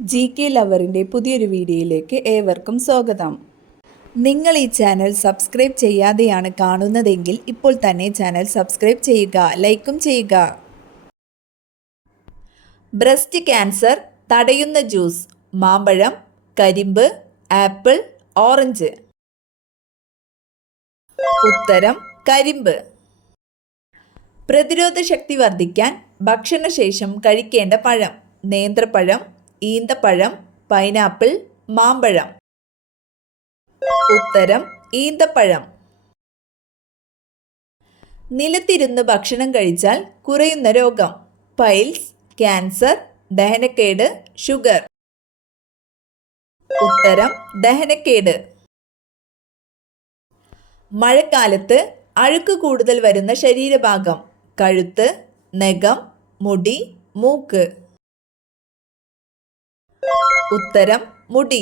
GK ലവറിൻ്റെ പുതിയൊരു വീഡിയോയിലേക്ക് ഏവർക്കും സ്വാഗതം. നിങ്ങൾ ഈ ചാനൽ സബ്സ്ക്രൈബ് ചെയ്യാതെയാണ് കാണുന്നതെങ്കിൽ ഇപ്പോൾ തന്നെ ചാനൽ സബ്സ്ക്രൈബ് ചെയ്യുക, ലൈക്കും ചെയ്യുക. ബ്രസ്റ്റ് ക്യാൻസർ തടയുന്ന ജ്യൂസ്: മാമ്പഴം, കരിമ്പ്, ആപ്പിൾ, ഓറഞ്ച്. ഉത്തരം കരിമ്പ്. പ്രതിരോധ ശക്തി വർദ്ധിക്കാൻ ഭക്ഷണശേഷം കഴിക്കേണ്ട പഴം: നേന്ത്രപ്പഴം, ഈന്തപ്പഴം, പൈനാപ്പിൾ, മാമ്പഴം. ഉത്തരം ഈന്തപ്പഴം. നിലത്തിരുന്ന് ഭക്ഷണം കഴിച്ചാൽ കുറയുന്ന രോഗം: പൈൽസ്, ക്യാൻസർ, ദഹനക്കേട്, ഷുഗർ. ഉത്തരം ദഹനക്കേട്. മഴക്കാലത്ത് അഴുക്ക് കൂടുതൽ വരുന്ന ശരീരഭാഗം: കഴുത്ത്, നഖം, മുടി, മൂക്ക്. ഉത്തരം മുടി.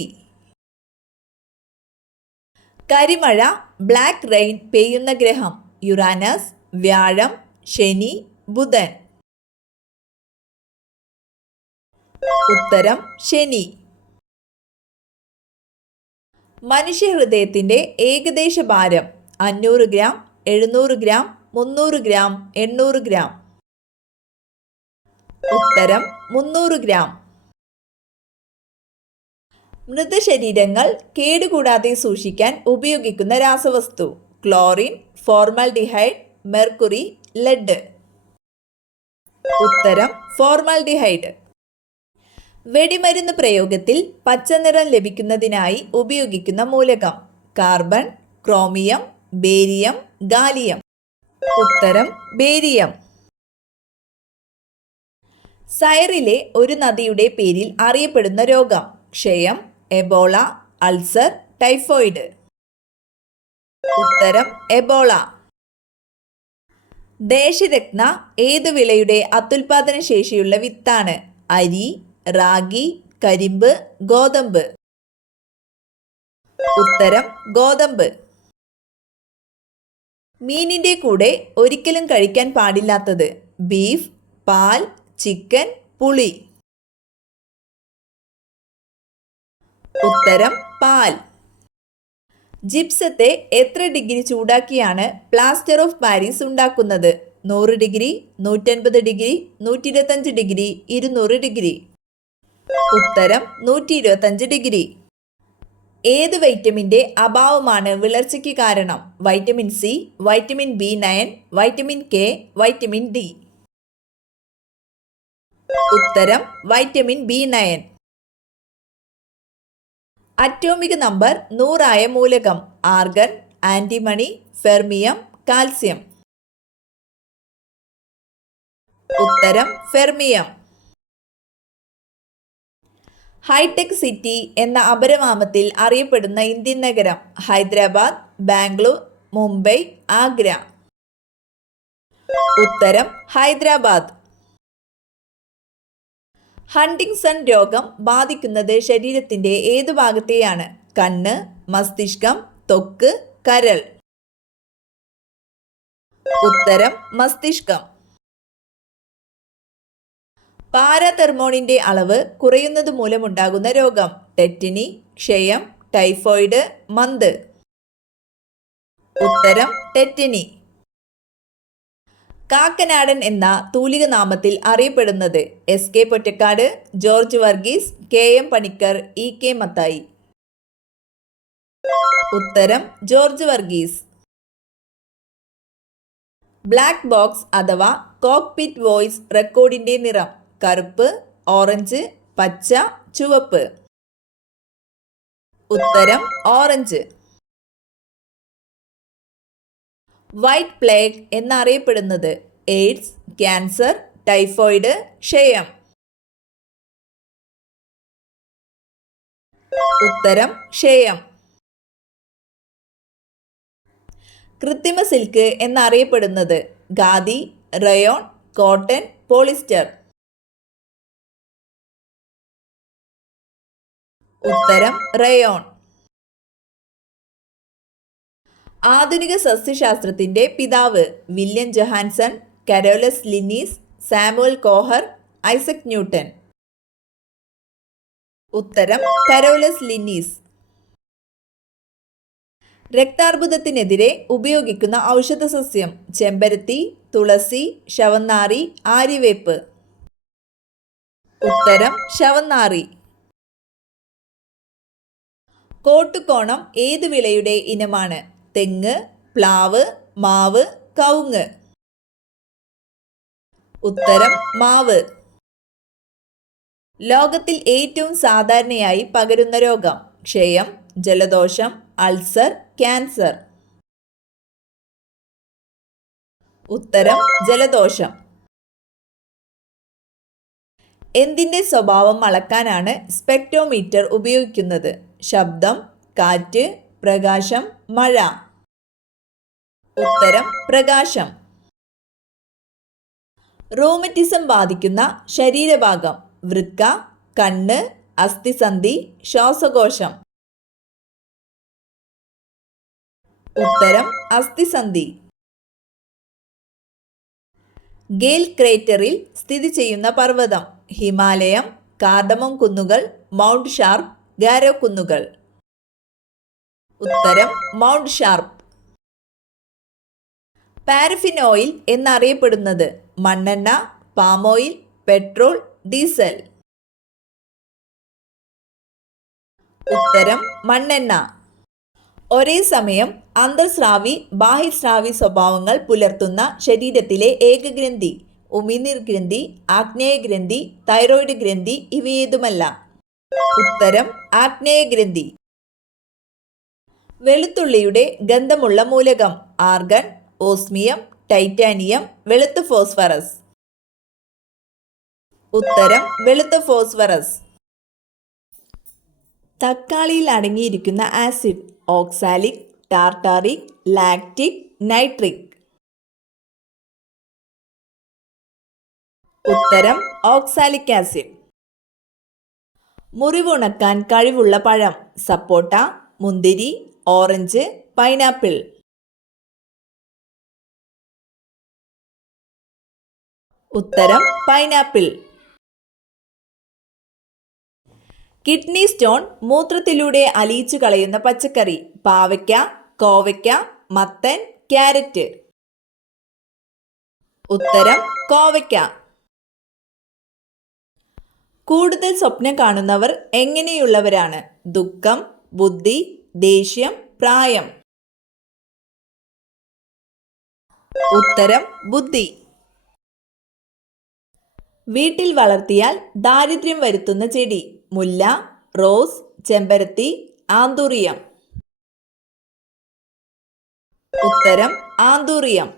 കരിമഴ, ബ്ലാക്ക് റെയിൻ പെയ്യുന്ന ഗ്രഹം: യുറാനസ്, വ്യാഴം, ശനി, ബുധൻ. ഉത്തരം ശനി. മനുഷ്യഹൃദയത്തിൻ്റെ ഏകദേശ ഭാരം: 500 ഗ്രാം, 700 ഗ്രാം, 300 ഗ്രാം, 800 ഗ്രാം. ഉത്തരം 300 ഗ്രാം. മൃതശരീരങ്ങൾ കേടുകൂടാതെ സൂക്ഷിക്കാൻ ഉപയോഗിക്കുന്ന രാസവസ്തു: ക്ലോറിൻ, ഫോർമാൽഡിഹൈഡ്, മെർക്കുറി, ലെഡ്. ഉത്തരം ഫോർമാൽഡിഹൈഡ്. വെടിമരുന്ന് പ്രയോഗത്തിൽ പച്ചനിറം ലഭിക്കുന്നതിനായി ഉപയോഗിക്കുന്ന മൂലകം: കാർബൺ, ക്രോമിയം, ബേരിയം, ഗാലിയം. ഉത്തരം ബേരിയം. സൈറിലെ ഒരു നദിയുടെ പേരിൽ അറിയപ്പെടുന്ന രോഗം: ക്ഷയം, എബോള, അൾസർ, ടൈഫോയിഡ്. ഉത്തരം എബോള. ദേശരത്ന ഏതു വിളയുടെ അത്യുൽപാദന ശേഷിയുള്ള വിത്താണ്? അരി, റാഗി, കരിമ്പ്, ഗോതമ്പ്. ഉത്തരം ഗോതമ്പ്. മീനിന്റെ കൂടെ ഒരിക്കലും കഴിക്കാൻ പാടില്ലാത്തത്: ബീഫ്, പാൽ, ചിക്കൻ, പുളി. ഉത്തരം പാൽ. ജിപ്സത്തെ എത്ര ഡിഗ്രി ചൂടാക്കിയാണ് പ്ലാസ്റ്റർ ഓഫ് പാരീസ് ഉണ്ടാക്കുന്നത്? 100 ഡിഗ്രി, 150 ഡിഗ്രി, 125 ഡിഗ്രി, 200 ഡിഗ്രി. ഉത്തരം 125 ഡിഗ്രി. ഏത് വൈറ്റമിൻ്റെ അഭാവമാണ് വിളർച്ചയ്ക്ക് കാരണം? Vitamin C, vitamin B9, vitamin K, vitamin D. ഉത്തരം വൈറ്റമിൻ B9. അറ്റോമിക് നമ്പർ 100 ആയ മൂലകം: ആർഗൺ, ആന്റിമണി, ഫെർമിയം, കാൽസ്യം. ഉത്തരം ഫെർമിയം. ഹൈടെക് സിറ്റി എന്ന അപരനാമത്തിൽ അറിയപ്പെടുന്ന ഇന്ത്യൻ നഗരം: ഹൈദരാബാദ്, ബാംഗ്ലൂർ, മുംബൈ, ആഗ്ര. ഉത്തരം ഹൈദരാബാദ്. ഹണ്ടിങ്സൺ രോഗം ബാധിക്കുന്നത് ശരീരത്തിന്റെ ഏതു ഭാഗത്തെയാണ്? കണ്ണ്, മസ്തിഷ്കം, ത്വക്ക്, കരൾ. ഉത്തരം മസ്തിഷ്കം. പാരാതെർമോണിന്റെ അളവ് കുറയുന്നത് മൂലമുണ്ടാകുന്ന രോഗം: ടെറ്റനി, ക്ഷയം, ടൈഫോയിഡ്, മന്ത്. ഉത്തരം ടെറ്റനി. കാക്കനാടൻ എന്ന തൂലിക നാമത്തിൽ അറിയപ്പെടുന്നത്: SK Pottekkatt, George Varghese, KM Panicker, EK Mathai. ഉത്തരം ജോർജ് വർഗീസ്. ബ്ലാക്ക് ബോക്സ് അഥവാ കോക്പിറ്റ് വോയിസ് റെക്കോർഡിന്റെ നിറം: കറുപ്പ്, ഓറഞ്ച്, പച്ച, ചുവപ്പ്. ഉത്തരം ഓറഞ്ച്. വൈറ്റ് പ്ലേഗ് എന്നറിയപ്പെടുന്നത്: എയ്ഡ്സ്, ക്യാൻസർ, ടൈഫോയിഡ്, ക്ഷയം. ഉത്തരം ക്ഷയം. കൃത്രിമ സിൽക്ക് എന്നറിയപ്പെടുന്നത്: ഖാദി, റയോൺ, കോട്ടൺ, പോളിസ്റ്റർ. ഉത്തരം റയോൺ. ആധുനിക സസ്യശാസ്ത്രത്തിന്റെ പിതാവ്: William Johannsen, Carolus Linnaeus, Samuel കോഹർ, ഐസക് ന്യൂട്ടൻ. ഉത്തരം കരോലസ് ലിന്നീസ്. രക്താർബുദത്തിനെതിരെ ഉപയോഗിക്കുന്ന ഔഷധ സസ്യം ചെമ്പരത്തി, തുളസി, ശവന്നാറി, ആര്യവേപ്പ്. ഉത്തരം ശവന്നാറി. കോട്ടുകോണം ഏത് വിളയുടെ ഇനമാണ്? തെങ്ങ്, പ്ലാവ്, മാവ്, കവുങ്ങ്. ഉത്തരം മാവ്. ലോകത്തിൽ ഏറ്റവും സാധാരണയായി പകരുന്ന രോഗം? ക്ഷയം, ജലദോഷം, അൾസർ, ക്യാൻസർ. ഉത്തരം ജലദോഷം. എന്തിൻ്റെ സ്വഭാവം അളക്കാനാണ് സ്പെക്ട്രോമീറ്റർ ഉപയോഗിക്കുന്നത്? ശബ്ദം, കാറ്റ്, പ്രകാശം, മഴ. ഉത്തരം പ്രകാശം. റൂമറ്റിസം ബാധിക്കുന്ന ശരീരഭാഗം? വൃക്ക, കണ്ണ്, അസ്ഥിസന്ധി, ശ്വാസകോശം. ഉത്തരം അസ്ഥിസന്ധി. ഗേൽ ക്രേറ്ററിൽ സ്ഥിതി ചെയ്യുന്ന പർവ്വതം? ഹിമാലയം, കാർഡമം കുന്നുകൾ, മൗണ്ട് ഷാർപ്പ്, ഗാരോ കുന്നുകൾ. ഉത്തരം മൗണ്ട് ഷാർപ്പ്. പാരഫിൻ ഓയിൽ എന്നറിയപ്പെടുന്നത്? മണ്ണെണ്ണ, പാം ഓയിൽ, പെട്രോൾ, ഡീസൽ. ഉത്തരം മണ്ണെണ്ണ. ഒരേ സമയം അന്തർസ്രാവി, ബാഹ്യസ്രാവി സ്വഭാവങ്ങൾ പുലർത്തുന്ന ശരീരത്തിലെ ഏക ഗ്രന്ഥി? ഉമിനീർ ഗ്രന്ഥി, ആഗ്നേയ ഗ്രന്ഥി, തൈറോയിഡ് ഗ്രന്ഥി, ഇവയേതുമല്ല. ഉത്തരം ആഗ്നേയ ഗ്രന്ഥി. വെളുത്തുള്ളിയുടെ ഗന്ധമുള്ള മൂലകം? ആർഗൺ, ഓസ്മിയം, ടൈറ്റാനിയം, വെളുത്ത ഫോസ്ഫറസ്. ഉത്തരം വെളുത്ത ഫോസ്ഫറസ്. തക്കാളിയിൽ അടങ്ങിയിരിക്കുന്ന acid? Oxalic, tartaric, lactic, nitric. ഉത്തരം ഓക്സാലിക് ആസിഡ്. മുറിവുണക്കാൻ കഴിവുള്ള പഴം? സപ്പോട്ട, മുന്തിരി, ഓറഞ്ച്, പൈനാപ്പിൾ. ഉത്തരം പൈനാപ്പിൾ. കിഡ്നി സ്റ്റോൺ മൂത്രത്തിലൂടെ അലിയിച്ചു കളയുന്ന പച്ചക്കറി? പാവയ്ക്ക, കോവയ്ക്ക, മത്തൻ, ക്യാരറ്റ്. ഉത്തരം കോവയ്ക്ക. കൂടുതൽ സ്വപ്നം കാണുന്നവർ എങ്ങനെയുള്ളവരാണ്? ദുഃഖം, ബുദ്ധി, ദേഷ്യം, പ്രായം. ഉത്തരം ബുദ്ധി. വീട്ടിൽ വളർത്തിയാൽ ദാരിദ്ര്യം വരുത്തുന്ന ചെടി? മുല്ല, റോസ്, ചെമ്പരത്തി, ആന്തൂറിയം. ഉത്തരം ആന്തൂറിയം.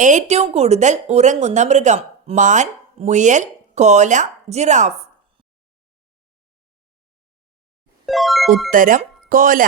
ഏറ്റവും കൂടുതൽ ഉറങ്ങുന്ന മൃഗം? മാൻ, മുയൽ, കോല, ജിറാഫ്. ഉത്തരം കോല.